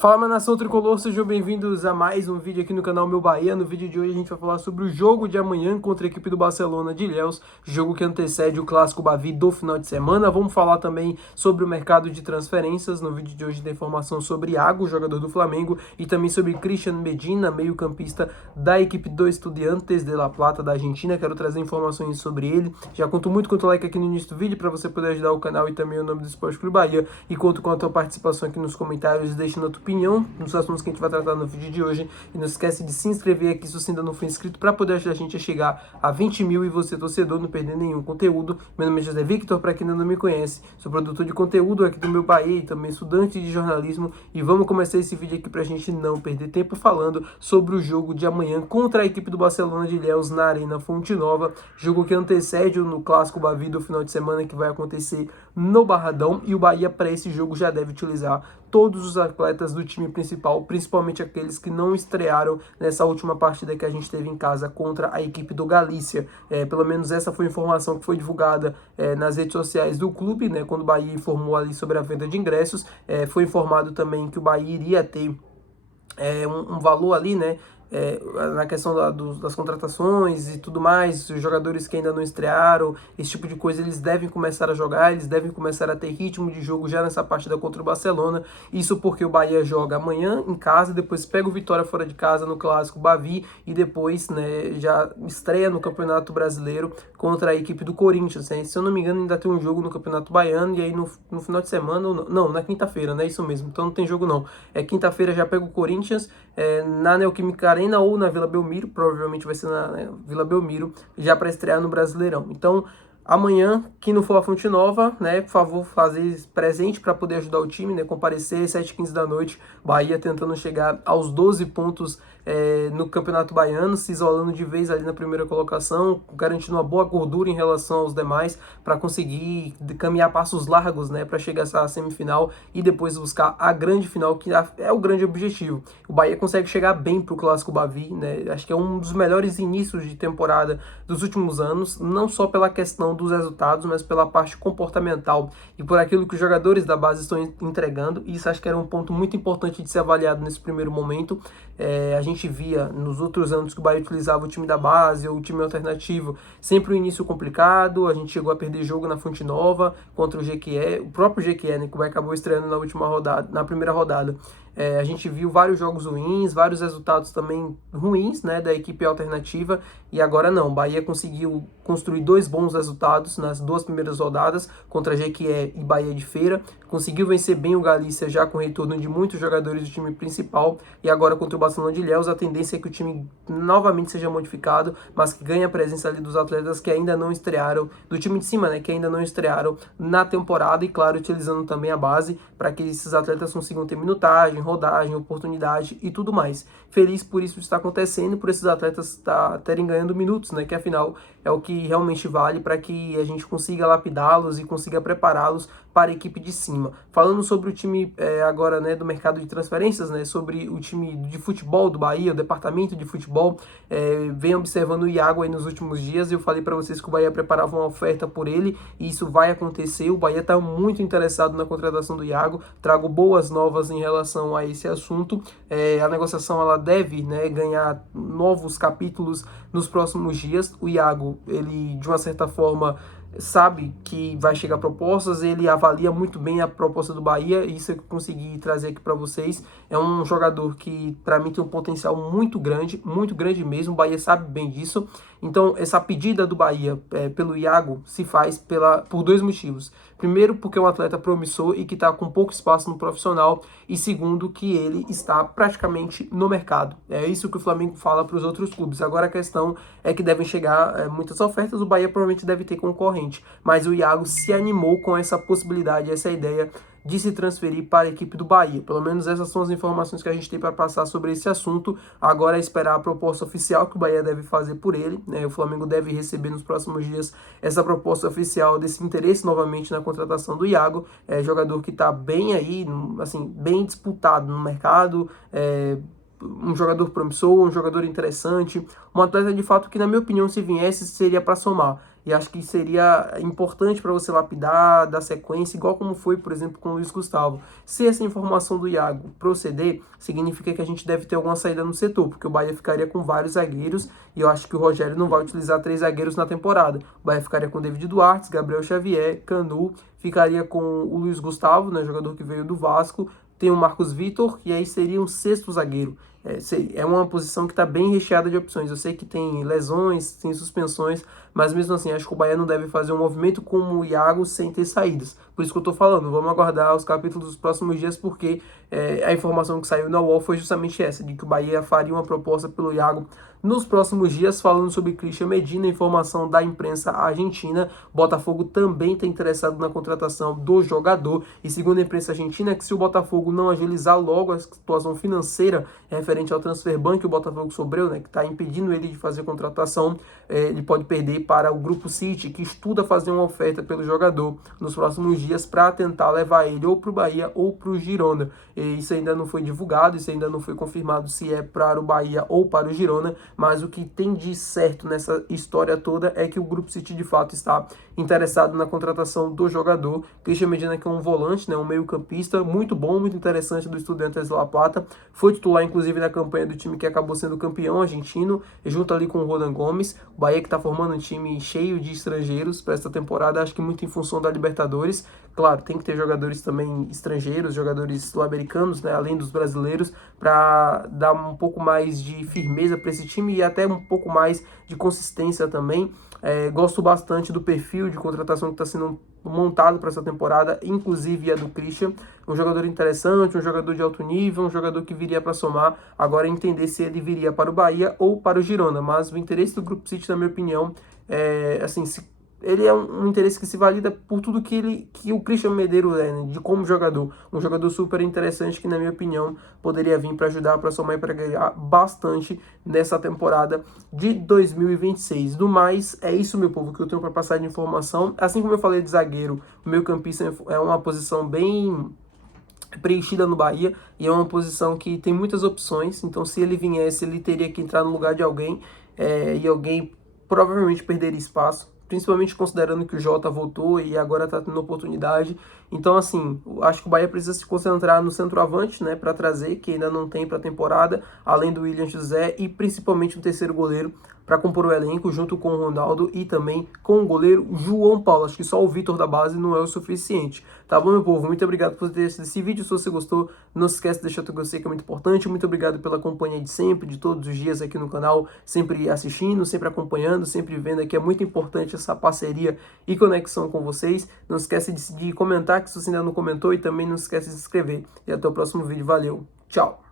Fala, minha nação tricolor, sejam bem-vindos a mais um vídeo aqui no canal Meu Bahia. No vídeo de hoje a gente vai falar sobre o jogo de amanhã contra a equipe do Barcelona de Ilhéus, jogo que antecede o Clássico Bavi do final de semana. Vamos falar também sobre o mercado de transferências. No vídeo de hoje tem informação sobre Iago, jogador do Flamengo, e também sobre Cristian Medina, meio-campista da equipe do Estudiantes de La Plata da Argentina. Quero trazer informações sobre ele. Já conto muito com o like aqui no início do vídeo para você poder ajudar o canal e também o nome do Esporte Clube Bahia, e conto com a tua participação aqui nos comentários, deixando a tua opinião nos assuntos que a gente vai tratar no vídeo de hoje. E não esquece de se inscrever aqui se você ainda não for inscrito, para poder ajudar a gente a chegar a 20 mil e você, torcedor, não perder nenhum conteúdo. Meu nome é José Victor, para quem ainda não me conhece, sou produtor de conteúdo aqui do Meu Bahia e também estudante de jornalismo. E vamos começar esse vídeo aqui para a gente não perder tempo falando sobre o jogo de amanhã contra a equipe do Barcelona de Ilhéus na Arena Fonte Nova, jogo que antecede no Clássico Bavi do final de semana, que vai acontecer no Barradão. E o Bahia, para esse jogo, já deve utilizar todos os atletas do time principal, principalmente aqueles que não estrearam nessa última partida que a gente teve em casa contra a equipe do Galícia. Pelo menos essa foi a informação que foi divulgada nas redes sociais do clube, né, quando o Bahia informou ali sobre a venda de ingressos. Foi informado também que o Bahia iria ter um valor ali, né, na questão das contratações e tudo mais. Os jogadores que ainda não estrearam, esse tipo de coisa, eles devem começar a jogar, eles devem começar a ter ritmo de jogo já nessa partida contra o Barcelona. Isso porque o Bahia joga amanhã em casa, depois pega o Vitória fora de casa no Clássico Bavi e depois, né, já estreia no Campeonato Brasileiro contra a equipe do Corinthians, né? Se eu não me engano, ainda tem um jogo no Campeonato Baiano, e aí no final de semana, não, na quinta-feira, né? Isso mesmo, então não tem jogo não. Quinta-feira já pega o Corinthians na Neoquímica Arena ou na Vila Belmiro, provavelmente vai ser na Vila Belmiro, já para estrear no Brasileirão. Então, amanhã, quem não for a Fonte Nova, né, por favor, fazer presente para poder ajudar o time, né, comparecer às 7h15 da noite, Bahia tentando chegar aos 12 pontos no Campeonato Baiano, se isolando de vez ali na primeira colocação, garantindo uma boa gordura em relação aos demais, para conseguir caminhar passos largos, né, para chegar a essa semifinal e depois buscar a grande final, que é o grande objetivo. O Bahia consegue chegar bem para o Clássico Bavi, né, acho que é um dos melhores inícios de temporada dos últimos anos, não só pela questão dos resultados, mas pela parte comportamental e por aquilo que os jogadores da base estão entregando. E isso acho que era um ponto muito importante de ser avaliado nesse primeiro momento. A gente via nos outros anos que o Bahia utilizava o time da base ou o time alternativo, sempre um início complicado. A gente chegou a perder jogo na Fonte Nova contra o Jequié, o próprio Jequié, né, que o Bahia acabou estreando na última rodada, na primeira rodada. A gente viu vários jogos ruins, vários resultados também ruins, né, da equipe alternativa, e agora não. O Bahia conseguiu construir 2 bons resultados nas 2 primeiras rodadas contra Jequié e Bahia de Feira, conseguiu vencer bem o Galícia já com o retorno de muitos jogadores do time principal, e agora contra o Barcelona de Ilhéus a tendência é que o time novamente seja modificado, mas que ganhe a presença ali dos atletas que ainda não estrearam, do time de cima, né, que ainda não estrearam na temporada, e claro, utilizando também a base para que esses atletas consigam ter minutagem, rodagem, oportunidade e tudo mais. Feliz por isso estar acontecendo, por esses atletas terem ganhando minutos, né, que afinal é o que realmente vale, para que a gente consiga lapidá-los e consiga prepará-los para a equipe de cima. Falando sobre o time agora, né, do mercado de transferências, né, sobre o time de futebol do Bahia, o departamento de futebol, vem observando o Iago aí nos últimos dias. Eu falei para vocês que o Bahia preparava uma oferta por ele, e isso vai acontecer. O Bahia está muito interessado na contratação do Iago. Trago boas novas em relação a esse assunto. A negociação, ela deve, né, ganhar novos capítulos nos próximos dias. O Iago, ele de uma certa forma sabe que vai chegar propostas, ele avalia muito bem a proposta do Bahia, e isso eu consegui trazer aqui para vocês. É um jogador que para mim tem um potencial muito grande mesmo. O Bahia sabe bem disso. Então essa pedida do Bahia pelo Iago se faz por 2 motivos. Primeiro, porque é um atleta promissor e que está com pouco espaço no profissional, e segundo, que ele está praticamente no mercado. É isso que o Flamengo fala para os outros clubes. Agora a questão é que devem chegar muitas ofertas, o Bahia provavelmente deve ter concorrente, mas o Iago se animou com essa possibilidade, essa ideia de se transferir para a equipe do Bahia. Pelo menos essas são as informações que a gente tem para passar sobre esse assunto. Agora é esperar a proposta oficial que o Bahia deve fazer por ele, né? O Flamengo deve receber nos próximos dias essa proposta oficial desse interesse novamente na contratação do Iago, jogador que está bem aí, assim, bem disputado no mercado, um jogador promissor, um jogador interessante, um atleta de fato que, na minha opinião, se viesse, seria para somar. e acho que seria importante para você lapidar, dar sequência, igual como foi, por exemplo, com o Luiz Gustavo. Se essa informação do Iago proceder, significa que a gente deve ter alguma saída no setor, porque o Bahia ficaria com vários zagueiros, e eu acho que o Rogério não vai utilizar 3 zagueiros na temporada. O Bahia ficaria com David Duarte, Gabriel Xavier, Canu, ficaria com o Luiz Gustavo, né, jogador que veio do Vasco, tem o Marcos Vitor, e aí seria um 6º zagueiro. É uma posição que está bem recheada de opções. Eu sei que tem lesões, tem suspensões, mas mesmo assim, acho que o Bahia não deve fazer um movimento como o Iago sem ter saídas. Por isso que eu estou falando, vamos aguardar os capítulos dos próximos dias, porque a informação que saiu na UOL foi justamente essa, de que o Bahia faria uma proposta pelo Iago nos próximos dias, falando sobre Christian Medina, informação da imprensa argentina. Botafogo também está interessado na contratação do jogador, e segundo a imprensa argentina, que se o Botafogo não agilizar logo a situação financeira referente ao transfer ban que o Botafogo sofreu, né, que está impedindo ele de fazer contratação, ele pode perder para o Grupo City, que estuda fazer uma oferta pelo jogador nos próximos dias para tentar levar ele ou para o Bahia ou para o Girona. E isso ainda não foi divulgado, isso ainda não foi confirmado se é para o Bahia ou para o Girona, mas o que tem de certo nessa história toda é que o Grupo City de fato está interessado na contratação do jogador. Christian Medina, que é um volante, né, um meio-campista muito bom, muito interessante, do Estudiantes La Plata, foi titular inclusive na campanha do time que acabou sendo campeão argentino, junto ali com o Rodan Gomes. O Bahia que está formando um time cheio de estrangeiros para esta temporada, acho que muito em função da Libertadores. Claro, tem que ter jogadores também estrangeiros, jogadores sul-americanos, né, além dos brasileiros, para dar um pouco mais de firmeza para esse time e até um pouco mais de consistência também. Gosto bastante do perfil de contratação que está sendo montado para essa temporada, inclusive a do Christian. Um jogador interessante, um jogador de alto nível, um jogador que viria para somar. Agora entender se ele viria para o Bahia ou para o Girona, mas o interesse do Grupo City, na minha opinião, assim, ele é um interesse que se valida por tudo que o Christian Medeiros é, né, de como jogador. Um jogador super interessante que, na minha opinião, poderia vir para ajudar, para somar e para ganhar bastante nessa temporada de 2026. Do mais, é isso, meu povo, que eu tenho para passar de informação. Assim como eu falei de zagueiro, o meio campista é uma posição bem preenchida no Bahia, e é uma posição que tem muitas opções. Então, se ele viesse, ele teria que entrar no lugar de alguém, e alguém provavelmente perderia espaço, principalmente considerando que o Jota voltou e agora está tendo oportunidade. Então, assim, acho que o Bahia precisa se concentrar no centroavante, né, para trazer, que ainda não tem para a temporada, além do William José, e principalmente um terceiro goleiro para compor o elenco, junto com o Ronaldo e também com o goleiro João Paulo. Acho que só o Vitor da base não é o suficiente. Tá bom, meu povo? Muito obrigado por ter assistido esse vídeo. Se você gostou, não se esquece de deixar o teu gostei, que é muito importante. Muito obrigado pela companhia de sempre, de todos os dias aqui no canal, sempre assistindo, sempre acompanhando, sempre vendo aqui. É muito importante essa parceria e conexão com vocês. Não se esquece de comentar, que se você ainda não comentou, e também não se esquece de se inscrever. E até o próximo vídeo. Valeu, tchau!